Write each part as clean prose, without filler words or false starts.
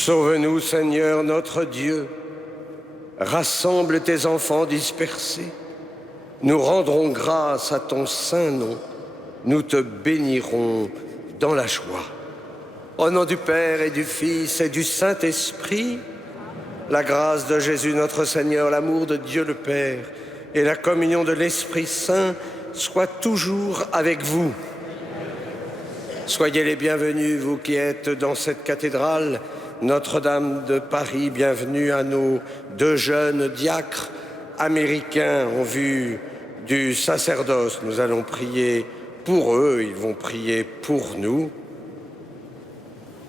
Sauve-nous, Seigneur notre Dieu. Rassemble tes enfants dispersés. Nous rendrons grâce à ton saint nom. Nous te bénirons dans la joie. Au nom du Père et du Fils et du Saint-Esprit, la grâce de Jésus notre Seigneur, l'amour de Dieu le Père et la communion de l'Esprit Saint soient toujours avec vous. Soyez les bienvenus, vous qui êtes dans cette cathédrale Notre-Dame de Paris. Bienvenue à nos deux jeunes diacres américains en vue du sacerdoce. Nous allons prier pour eux, ils vont prier pour nous.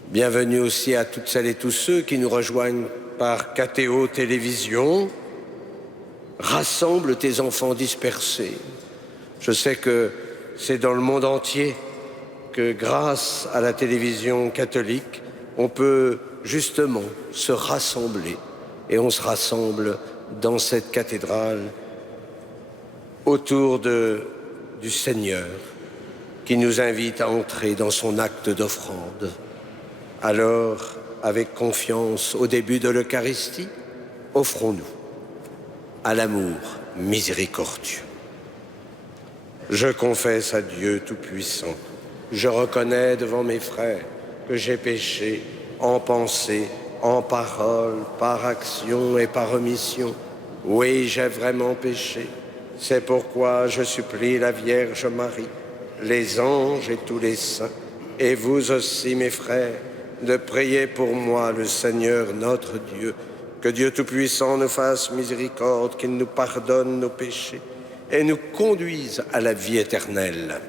Bienvenue aussi à toutes celles et tous ceux qui nous rejoignent par KTO Télévision. Rassemble tes enfants dispersés. Je sais que c'est dans le monde entier que grâce à la télévision catholique, on peut justement se rassembler. Et on se rassemble dans cette cathédrale autour du Seigneur qui nous invite à entrer dans son acte d'offrande. Alors, avec confiance au début de l'Eucharistie, offrons-nous à l'amour miséricordieux. Je confesse à Dieu Tout-Puissant, je reconnais devant mes frères que j'ai péché en pensée, en parole, par action et par omission. Oui, j'ai vraiment péché. C'est pourquoi je supplie la Vierge Marie, les anges et tous les saints, et vous aussi, mes frères, de prier pour moi le Seigneur notre Dieu. Que Dieu Tout-Puissant nous fasse miséricorde, qu'il nous pardonne nos péchés et nous conduise à la vie éternelle.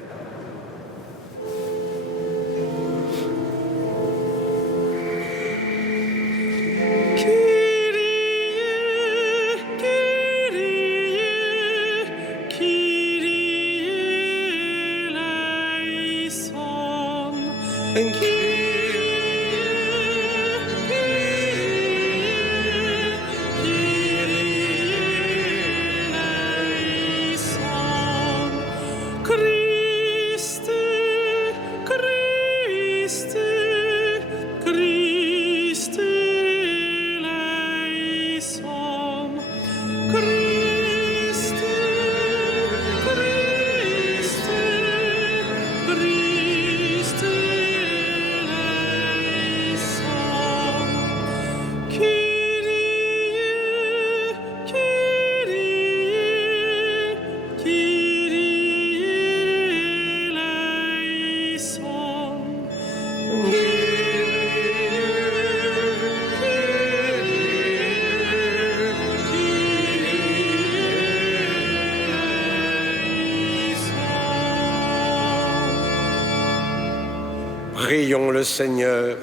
Prions le Seigneur.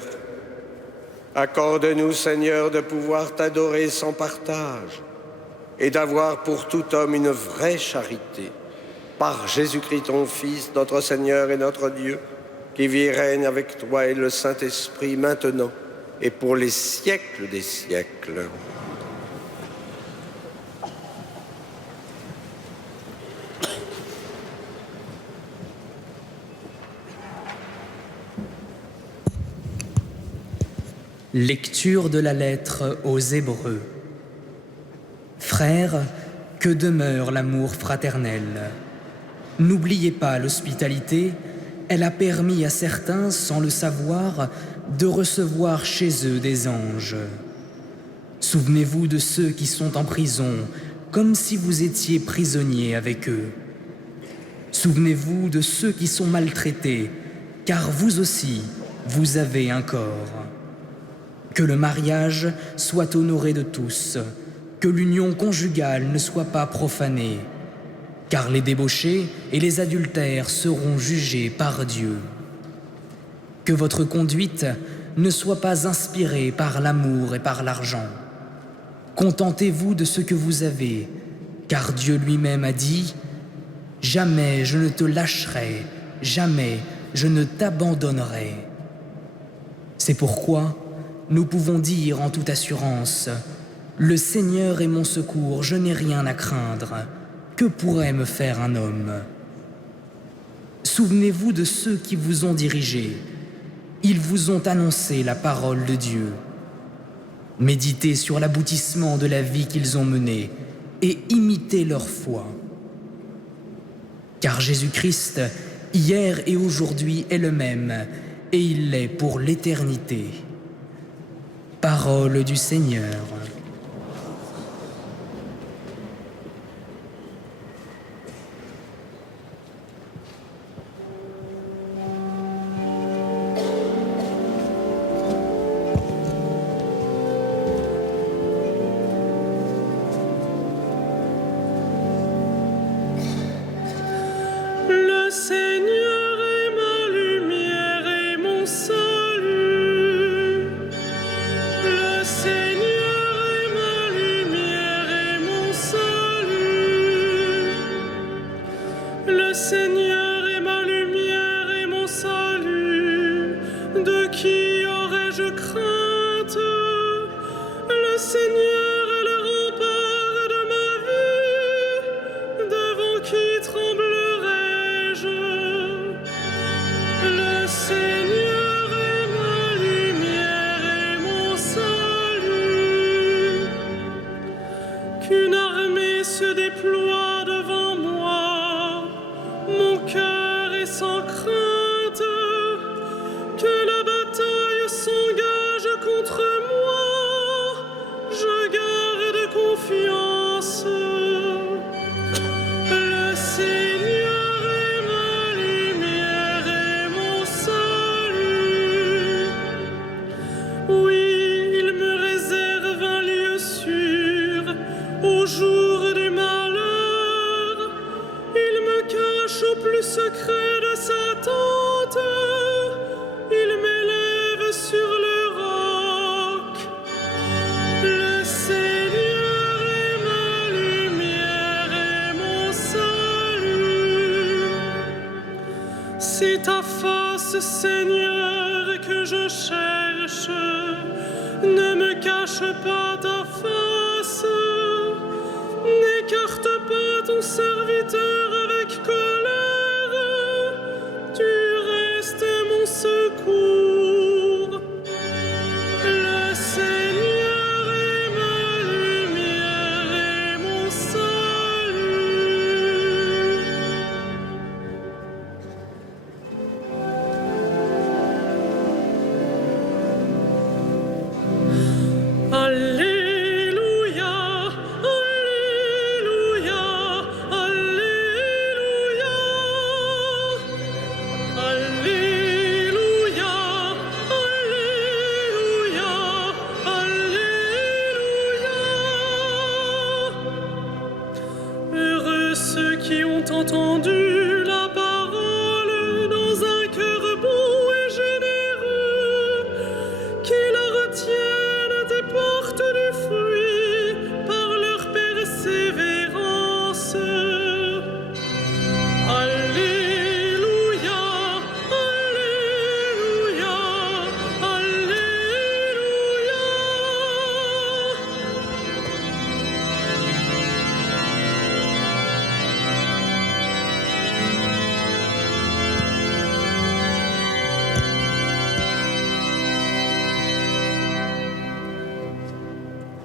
Accorde-nous, Seigneur, de pouvoir t'adorer sans partage et d'avoir pour tout homme une vraie charité. Par Jésus-Christ, ton Fils, notre Seigneur et notre Dieu, qui vit et règne avec toi et le Saint-Esprit maintenant et pour les siècles des siècles. Lecture de la lettre aux Hébreux. Frères, que demeure l'amour fraternel. N'oubliez pas l'hospitalité, elle a permis à certains, sans le savoir, de recevoir chez eux des anges. Souvenez-vous de ceux qui sont en prison, comme si vous étiez prisonniers avec eux. Souvenez-vous de ceux qui sont maltraités, car vous aussi, vous avez un corps. Que le mariage soit honoré de tous, que l'union conjugale ne soit pas profanée, car les débauchés et les adultères seront jugés par Dieu. Que votre conduite ne soit pas inspirée par l'amour et par l'argent. Contentez-vous de ce que vous avez, car Dieu lui-même a dit « Jamais je ne te lâcherai, jamais je ne t'abandonnerai. » C'est pourquoi nous pouvons dire en toute assurance « Le Seigneur est mon secours, je n'ai rien à craindre. Que pourrait me faire un homme ?» Souvenez-vous de ceux qui vous ont dirigés. Ils vous ont annoncé la parole de Dieu. Méditez sur l'aboutissement de la vie qu'ils ont menée et imitez leur foi. Car Jésus-Christ, hier et aujourd'hui, est le même, et il l'est pour l'éternité. Parole du Seigneur. Le Seigneur est ma lumière et mon salut. Le Seigneur est ma lumière et mon salut. Le Seigneur est ma lumière et mon salut. De qui aurais-je crainte? Le Seigneur est le rempart de ma vie. Devant qui tremblerais-je? Le Seigneur est ma lumière et mon salut. Qu'une armée se déploie devant moi, mon cœur est sans crainte. Que la bataille s'engage contre moi, je garde confiance. Le Seigneur est ma lumière et mon salut. Oui, il me réserve un lieu sûr au jour du malheur. Il me cache au plus secret de sa tente. Il m'élève sur le roc. Le Seigneur est ma lumière et mon salut. C'est ta face, Seigneur, que je cherche. Ne me cache pas ta face. N'écarte pas ton serviteur avec colère. Tu restes mon secours. Le Seigneur est ma lumière et mon salut. Alléluia, Alléluia, Alléluia. Alléluia, Alléluia, Alléluia. Heureux ceux qui ont entendu la parole dans un cœur bon et généreux, qui la retiennent et portent du fruit par leur persévérance. Alléluia, Alléluia, Alléluia.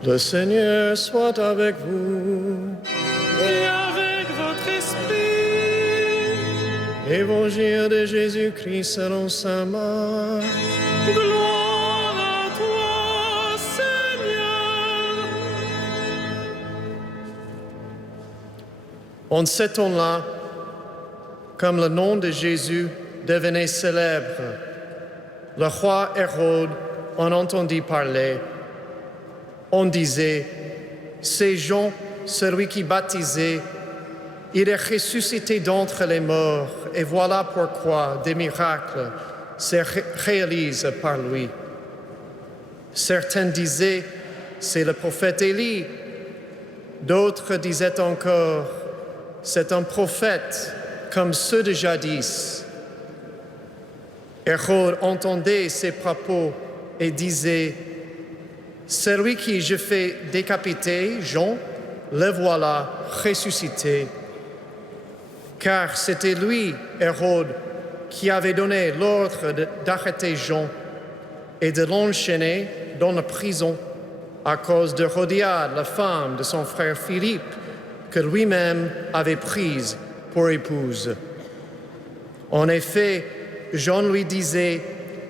Le Seigneur soit avec vous. Et avec votre esprit, Évangile de Jésus-Christ selon saint Marc. gloire à toi, Seigneur. En ce temps-là, comme le nom de Jésus devenait célèbre, le roi Hérode en entendit parler. On disait, c'est Jean, celui qui baptisait, il est ressuscité d'entre les morts, et voilà pourquoi des miracles se réalisent par lui. Certains disaient, c'est le prophète Élie. D'autres disaient encore, c'est un prophète comme ceux de jadis. Hérode entendait ces propos et disait, celui qui je fais décapiter, Jean, le voilà ressuscité. Car c'était lui, Hérode, qui avait donné l'ordre d'arrêter Jean et de l'enchaîner dans la prison à cause d'Hérodiade, la femme de son frère Philippe, que lui-même avait prise pour épouse. En effet, Jean lui disait,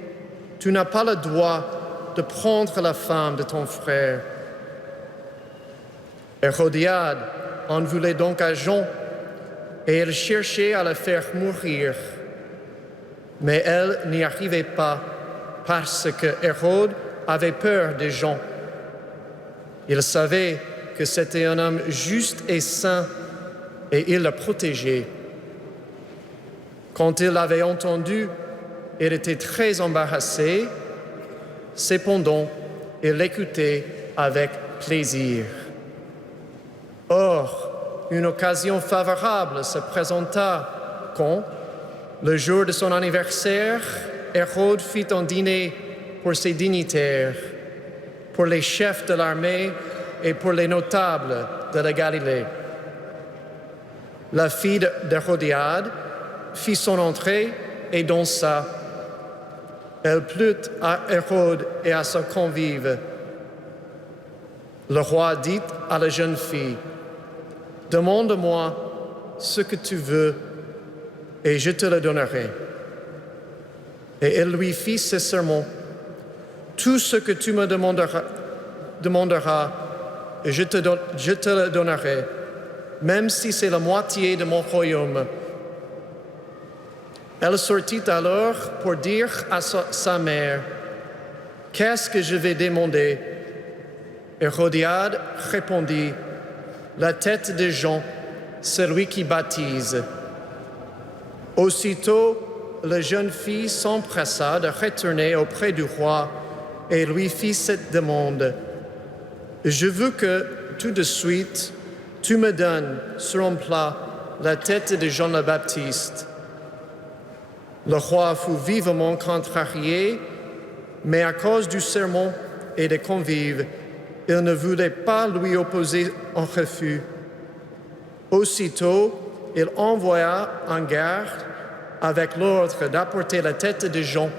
« Tu n'as pas le droit de prendre la femme de ton frère. » Hérodiade en voulait donc à Jean, et elle cherchait à le faire mourir. Mais elle n'y arrivait pas, parce que Hérode avait peur de Jean. Il savait que c'était un homme juste et saint, et il le protégeait. Quand il l'avait entendu, il était très embarrassé. Cependant, il l'écoutait avec plaisir. Or, une occasion favorable se présenta quand, le jour de son anniversaire, Hérode fit un dîner pour ses dignitaires, pour les chefs de l'armée et pour les notables de la Galilée. La fille d'Hérodiade fit son entrée et dansa. Elle plut à Hérode et à ses convives. Le roi dit à la jeune fille, « Demande-moi ce que tu veux et je te le donnerai. » Et elle lui fit ce sermon, « Tout ce que tu me demanderas je te le donnerai, même si c'est la moitié de mon royaume. » Elle sortit alors pour dire à sa mère, « Qu'est-ce que je vais demander ?» Hérodiade répondit, « La tête de Jean, celui qui baptise. » Aussitôt, la jeune fille s'empressa de retourner auprès du roi et lui fit cette demande. « Je veux que, tout de suite, tu me donnes sur un plat la tête de Jean le Baptiste. » Le roi fut vivement contrarié, mais à cause du sermon et des convives, il ne voulait pas lui opposer un refus. Aussitôt, il envoya un garde avec l'ordre d'apporter la tête de Jean.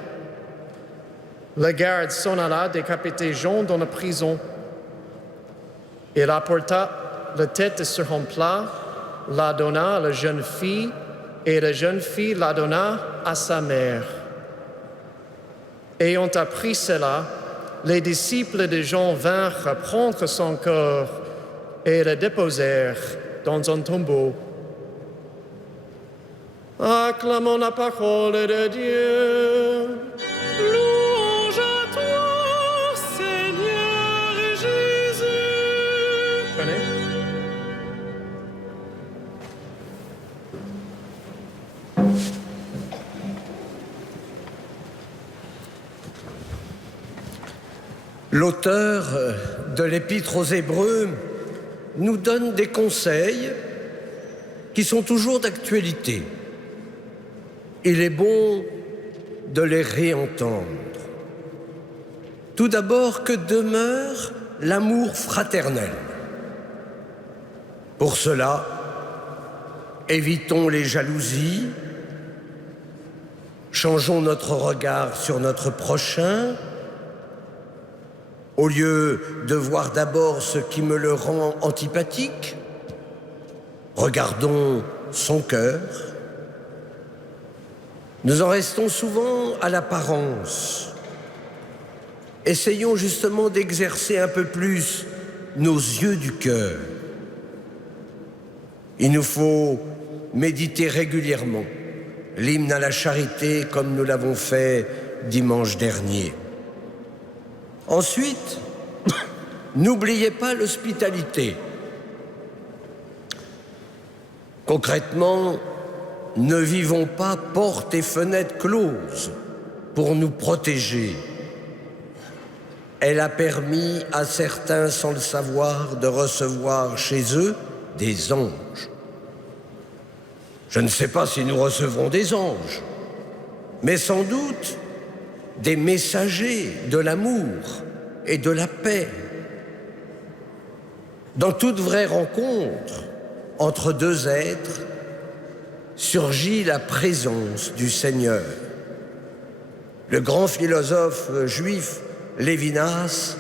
Le garde s'en alla décapiter Jean dans la prison. Il apporta la tête sur un plat, la donna à la jeune fille, et la jeune fille la donna à sa mère. Ayant appris cela, les disciples de Jean vinrent prendre son corps et le déposèrent dans un tombeau. Acclamons la parole de Dieu. Louange à toi, Seigneur Jésus. Prenez. L'auteur de l'Épître aux Hébreux nous donne des conseils qui sont toujours d'actualité. Il est bon de les réentendre. Tout d'abord, que demeure l'amour fraternel. Pour cela, évitons les jalousies, changeons notre regard sur notre prochain. Au lieu de voir d'abord ce qui me le rend antipathique, regardons son cœur. Nous en restons souvent à l'apparence. Essayons justement d'exercer un peu plus nos yeux du cœur. Il nous faut méditer régulièrement l'hymne à la charité comme nous l'avons fait dimanche dernier. Ensuite, n'oubliez pas l'hospitalité. Concrètement, ne vivons pas portes et fenêtres closes pour nous protéger. Elle a permis à certains, sans le savoir, de recevoir chez eux des anges. Je ne sais pas si nous recevrons des anges, mais sans doute des messagers de l'amour et de la paix. Dans toute vraie rencontre entre deux êtres surgit la présence du Seigneur. Le grand philosophe juif Lévinas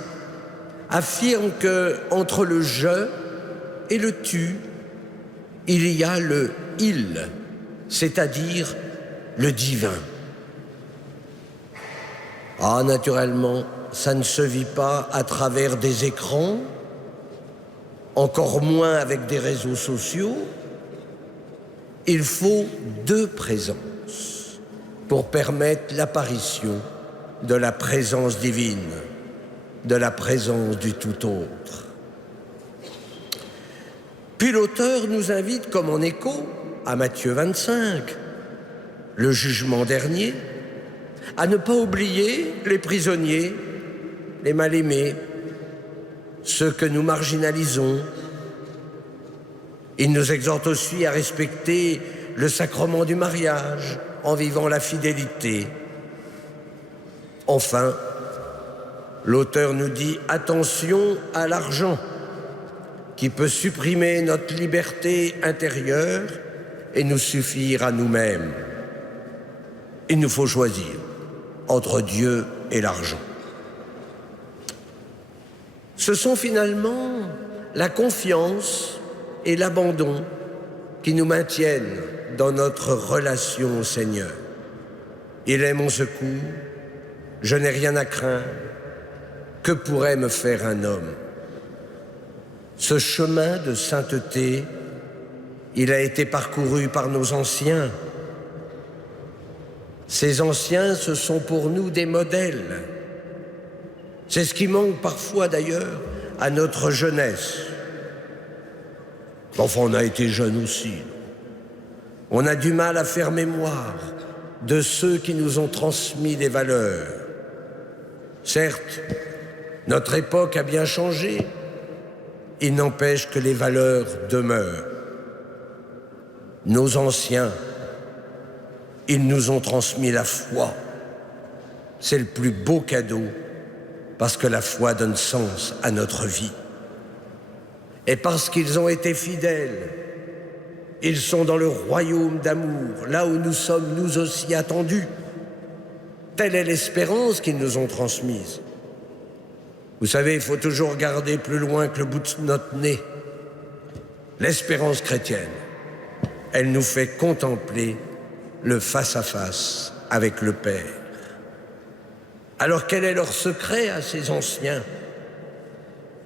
affirme que entre le je et le tu, il y a le il, c'est-à-dire le divin. Ah, naturellement, ça ne se vit pas à travers des écrans, encore moins avec des réseaux sociaux. Il faut deux présences pour permettre l'apparition de la présence divine, de la présence du tout autre. Puis l'auteur nous invite, comme en écho, à Matthieu 25, le jugement dernier, à ne pas oublier les prisonniers, les mal-aimés, ceux que nous marginalisons. Il nous exhorte aussi à respecter le sacrement du mariage en vivant la fidélité. Enfin, l'auteur nous dit attention à l'argent qui peut supprimer notre liberté intérieure et nous suffire à nous-mêmes. Il nous faut choisir entre Dieu et l'argent. Ce sont finalement la confiance et l'abandon qui nous maintiennent dans notre relation au Seigneur. Il est mon secours, je n'ai rien à craindre. Que pourrait me faire un homme? Ce chemin de sainteté, il a été parcouru par nos anciens. Ces anciens, ce sont pour nous des modèles. C'est ce qui manque parfois d'ailleurs à notre jeunesse. Enfin, on a été jeunes aussi. On a du mal à faire mémoire de ceux qui nous ont transmis des valeurs. Certes, notre époque a bien changé. Il n'empêche que les valeurs demeurent. Nos anciens, ils nous ont transmis la foi. C'est le plus beau cadeau parce que la foi donne sens à notre vie. Et parce qu'ils ont été fidèles, ils sont dans le royaume d'amour, là où nous sommes nous aussi attendus. Telle est l'espérance qu'ils nous ont transmise. Vous savez, il faut toujours regarder plus loin que le bout de notre nez. L'espérance chrétienne, elle nous fait contempler le face-à-face avec le Père. Alors quel est leur secret à ces anciens?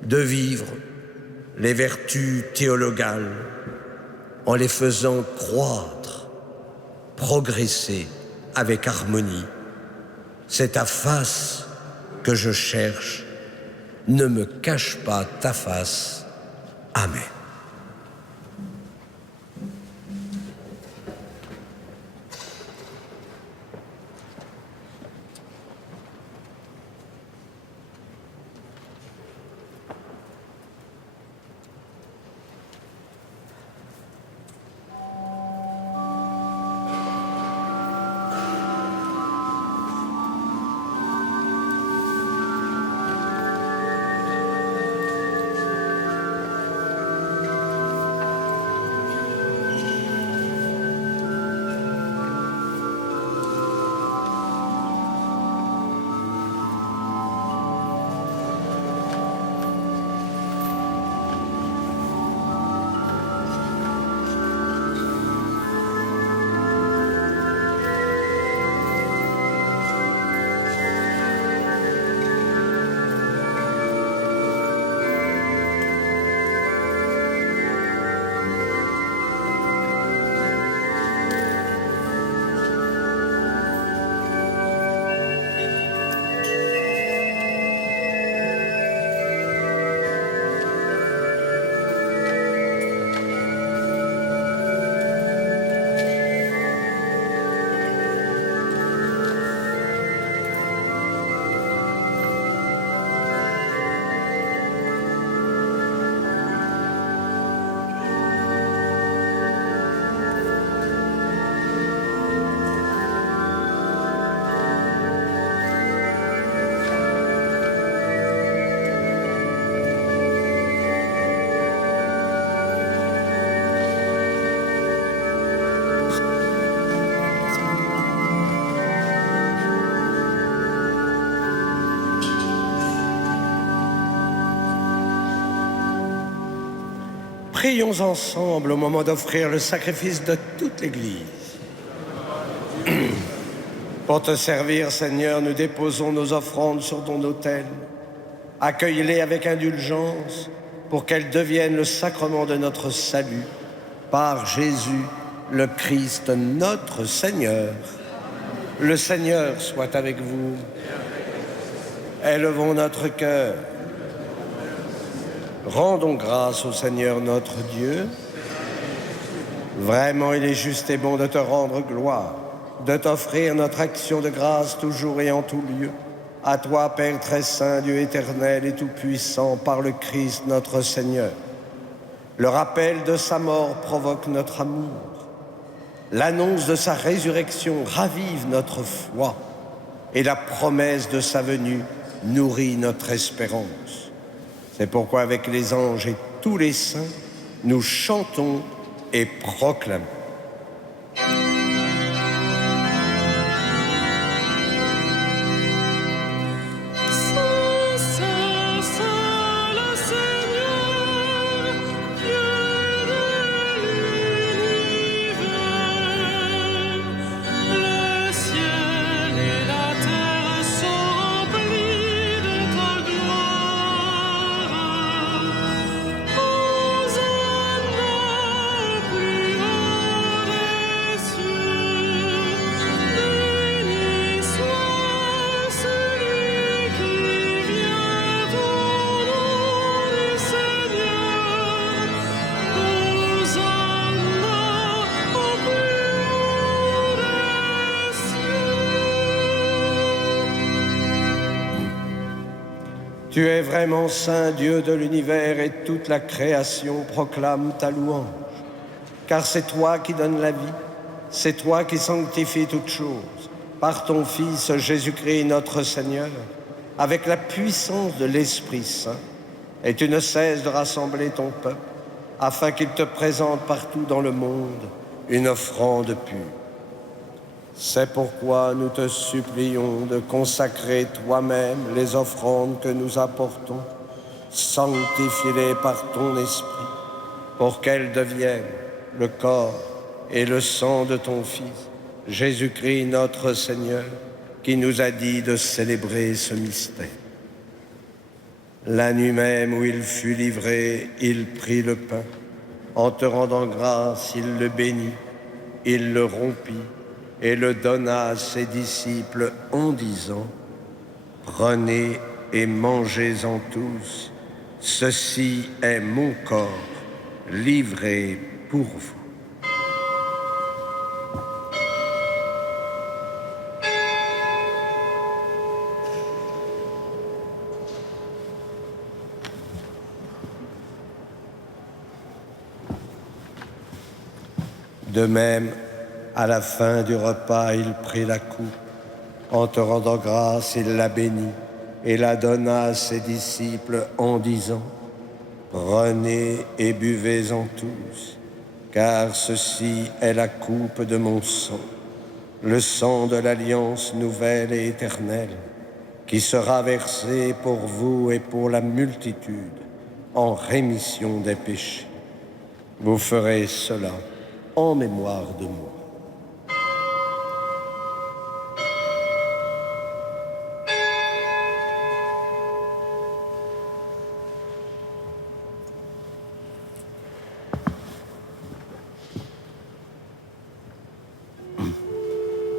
De vivre les vertus théologales en les faisant croître, progresser avec harmonie. C'est ta face que je cherche, ne me cache pas ta face. Amen. Prions ensemble au moment d'offrir le sacrifice de toute l'Église. Pour te servir, Seigneur, nous déposons nos offrandes sur ton autel. Accueille-les avec indulgence pour qu'elles deviennent le sacrement de notre salut. Par Jésus, le Christ, notre Seigneur. Le Seigneur soit avec vous. Élevons notre cœur. Rendons grâce au Seigneur notre Dieu. Vraiment, il est juste et bon de te rendre gloire, de t'offrir notre action de grâce toujours et en tout lieu. À toi, Père très saint, Dieu éternel et tout-puissant, par le Christ notre Seigneur. Le rappel de sa mort provoque notre amour. L'annonce de sa résurrection ravive notre foi. Et la promesse de sa venue nourrit notre espérance. C'est pourquoi avec les anges et tous les saints, nous chantons et proclamons. Tu es vraiment saint, Dieu de l'univers, et toute la création proclame ta louange. Car c'est toi qui donnes la vie, c'est toi qui sanctifies toutes choses, par ton Fils Jésus-Christ notre Seigneur, avec la puissance de l'Esprit Saint, et tu ne cesses de rassembler ton peuple, afin qu'il te présente partout dans le monde une offrande pure. C'est pourquoi nous te supplions de consacrer toi-même les offrandes que nous apportons, sanctifie-les par ton esprit, pour qu'elles deviennent le corps et le sang de ton Fils, Jésus-Christ notre Seigneur, qui nous a dit de célébrer ce mystère. La nuit même où il fut livré, il prit le pain. En te rendant grâce, il le bénit, il le rompit, et le donna à ses disciples en disant « Prenez et mangez-en tous, ceci est mon corps livré pour vous. » De même, à la fin du repas, il prit la coupe. En te rendant grâce, il la bénit et la donna à ses disciples en disant « Prenez et buvez-en tous, car ceci est la coupe de mon sang, le sang de l'alliance nouvelle et éternelle, qui sera versé pour vous et pour la multitude en rémission des péchés. Vous ferez cela en mémoire de moi. »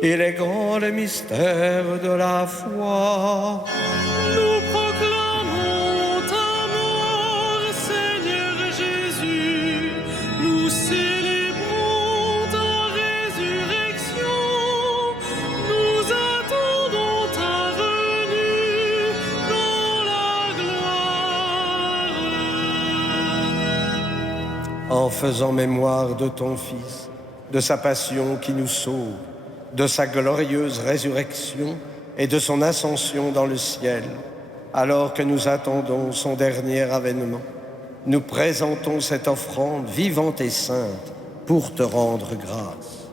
Il est grand le mystère de la foi. Nous proclamons ta mort, Seigneur Jésus. Nous célébrons ta résurrection. Nous attendons ta venue dans la gloire. En faisant mémoire de ton Fils, de sa passion qui nous sauve, de sa glorieuse résurrection et de son ascension dans le ciel, alors que nous attendons son dernier avènement, nous présentons cette offrande vivante et sainte pour te rendre grâce.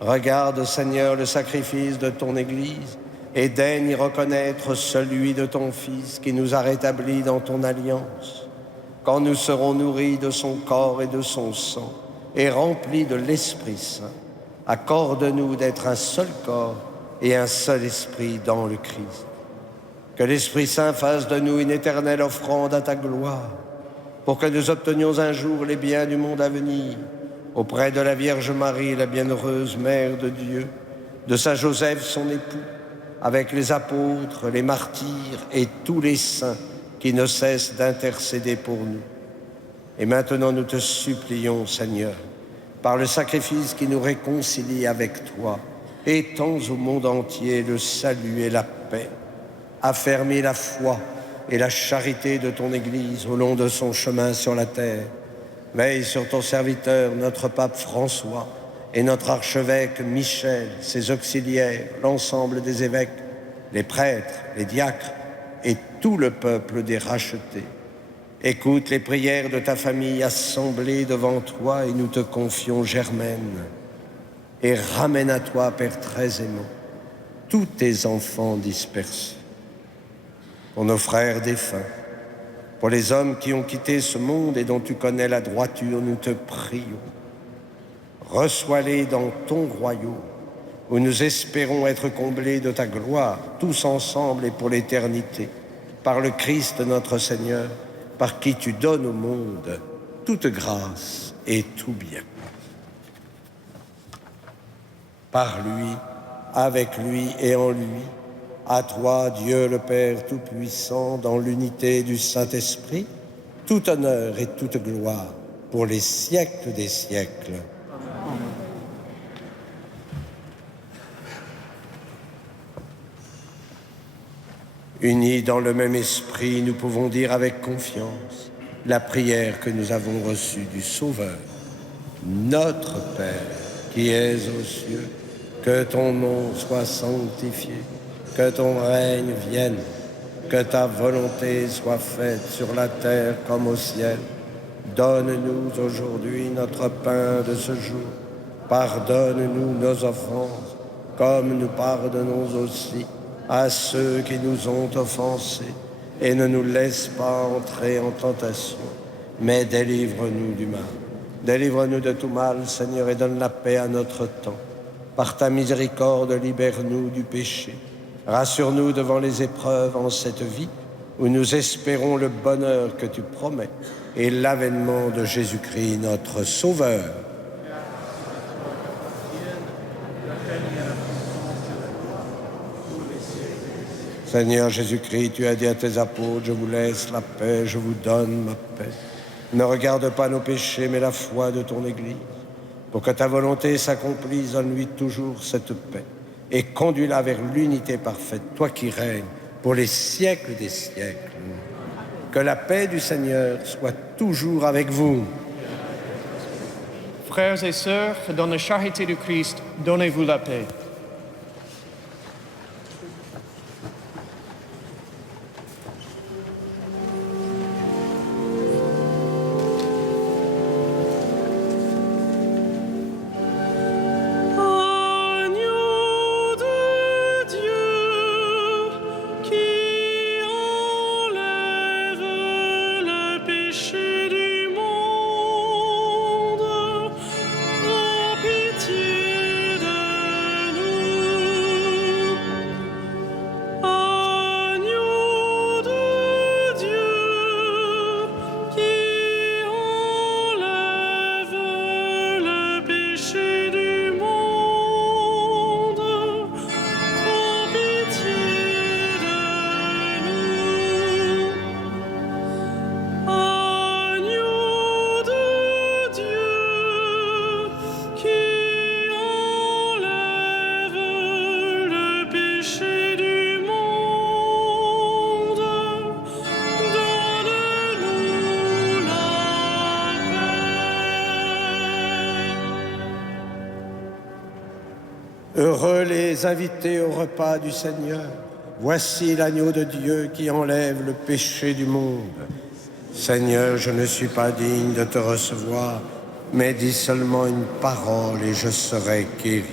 Regarde, Seigneur, le sacrifice de ton Église et daigne y reconnaître celui de ton Fils qui nous a rétablis dans ton alliance. quand nous serons nourris de son corps et de son sang, et remplis de l'Esprit Saint, accorde-nous d'être un seul corps et un seul esprit dans le Christ. Que l'Esprit Saint fasse de nous une éternelle offrande à ta gloire, pour que nous obtenions un jour les biens du monde à venir, auprès de la Vierge Marie, la bienheureuse Mère de Dieu, de saint Joseph, son époux, avec les apôtres, les martyrs et tous les saints qui ne cessent d'intercéder pour nous. Et maintenant nous te supplions, Seigneur, par le sacrifice qui nous réconcilie avec toi, étends au monde entier le salut et la paix. Affermis la foi et la charité de ton Église au long de son chemin sur la terre. Veille sur ton serviteur, notre pape François, et notre archevêque Michel, ses auxiliaires, l'ensemble des évêques, les prêtres, les diacres et tout le peuple des rachetés. Écoute les prières de ta famille assemblée devant toi et nous te confions Germaine. Et ramène à toi, Père très aimant, tous tes enfants dispersés. Pour nos frères défunts, pour les hommes qui ont quitté ce monde et dont tu connais la droiture, nous te prions. Reçois-les dans ton royaume, où nous espérons être comblés de ta gloire, tous ensemble et pour l'éternité, par le Christ notre Seigneur, par qui tu donnes au monde toute grâce et tout bien. Par lui, avec lui et en lui, à toi, Dieu le Père Tout-Puissant, dans l'unité du Saint-Esprit, tout honneur et toute gloire pour les siècles des siècles. Unis dans le même esprit, nous pouvons dire avec confiance la prière que nous avons reçue du Sauveur. Notre Père, qui es aux cieux, que ton nom soit sanctifié, que ton règne vienne, que ta volonté soit faite sur la terre comme au ciel. Donne-nous aujourd'hui notre pain de ce jour. Pardonne-nous nos offenses, comme nous pardonnons aussi à ceux qui nous ont offensés. Et ne nous laisse pas entrer en tentation, mais délivre-nous du mal. Délivre-nous de tout mal, Seigneur, et donne la paix à notre temps. Par ta miséricorde, libère-nous du péché. Rassure-nous devant les épreuves en cette vie, où nous espérons le bonheur que tu promets et l'avènement de Jésus-Christ, notre Sauveur. Seigneur Jésus-Christ, tu as dit à tes apôtres, je vous laisse la paix, je vous donne ma paix. Ne regarde pas nos péchés, mais la foi de ton Église. Pour que ta volonté s'accomplisse, donne-lui toujours cette paix et conduis-la vers l'unité parfaite, toi qui règnes pour les siècles des siècles. Que la paix du Seigneur soit toujours avec vous. Frères et sœurs, dans la charité du Christ, donnez-vous la paix. Heureux les invités au repas du Seigneur. Voici l'agneau de Dieu qui enlève le péché du monde. Seigneur, je ne suis pas digne de te recevoir, mais dis seulement une parole et je serai guéri.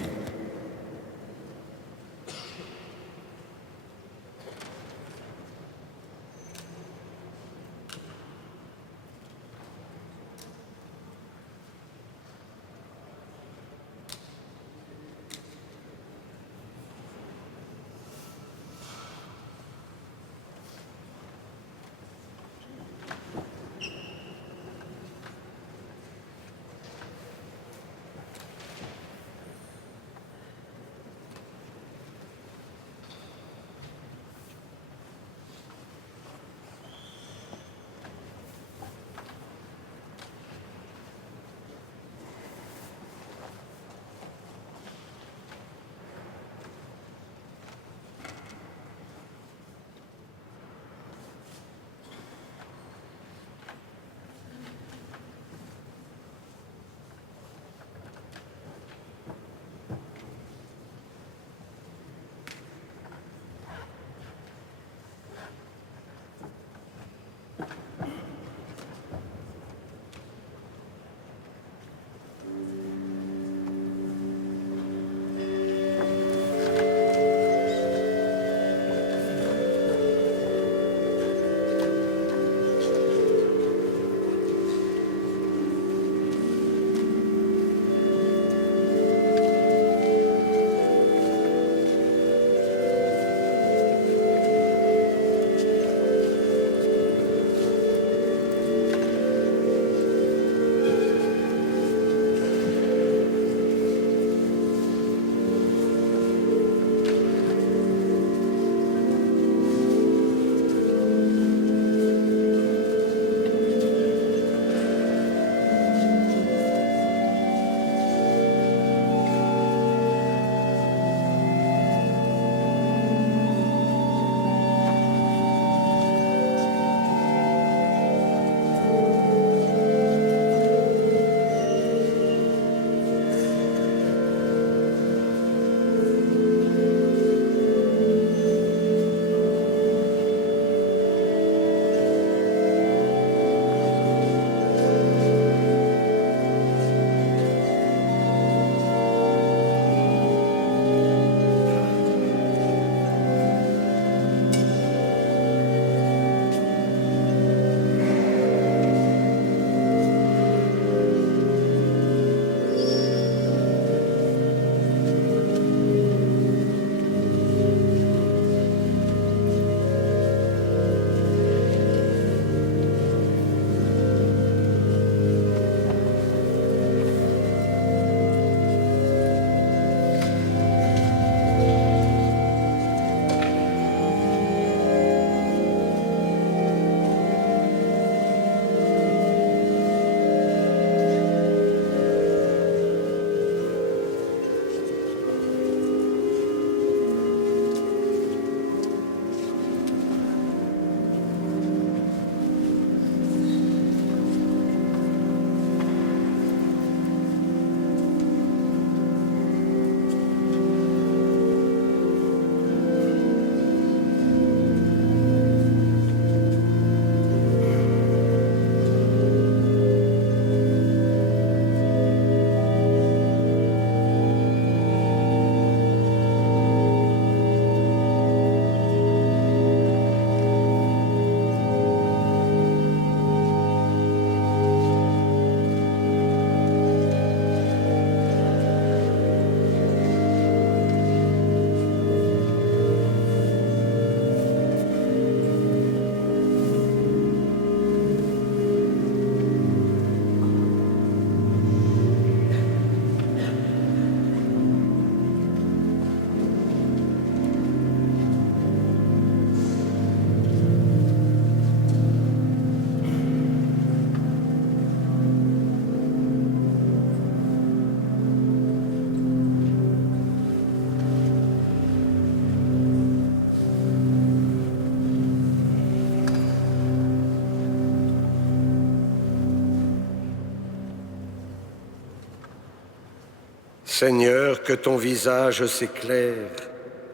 Seigneur, que ton visage s'éclaire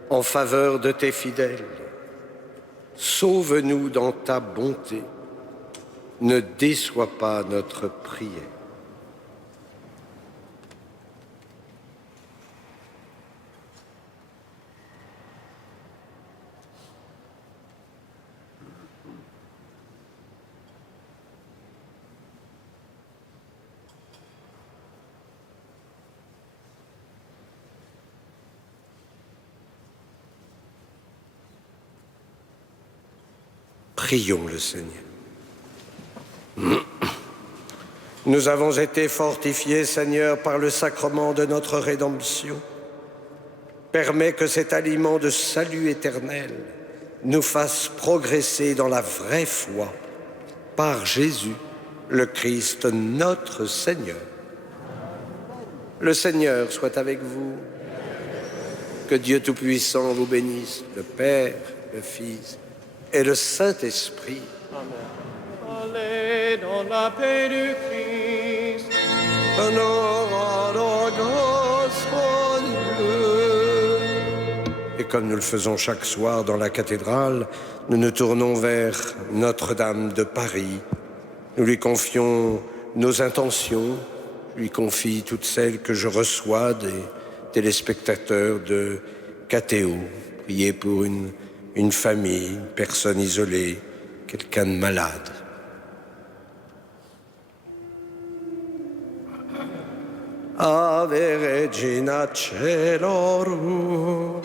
en faveur de tes fidèles. Sauve-nous dans ta bonté. Ne déçois pas notre prière. Prions le Seigneur. Nous avons été fortifiés, Seigneur, par le sacrement de notre rédemption. Permets que cet aliment de salut éternel nous fasse progresser dans la vraie foi par Jésus, le Christ, notre Seigneur. Le Seigneur soit avec vous. Que Dieu Tout-Puissant vous bénisse, le Père, le Fils et le Saint-Esprit. Allez dans la paix du Christ. Et comme nous le faisons chaque soir dans la cathédrale, nous nous tournons vers Notre-Dame de Paris. Nous lui confions nos intentions, lui confie toutes celles que je reçois des téléspectateurs de KTO. Priez pour une famille, une personne isolée, quelqu'un de malade. Ave Regina Caelorum.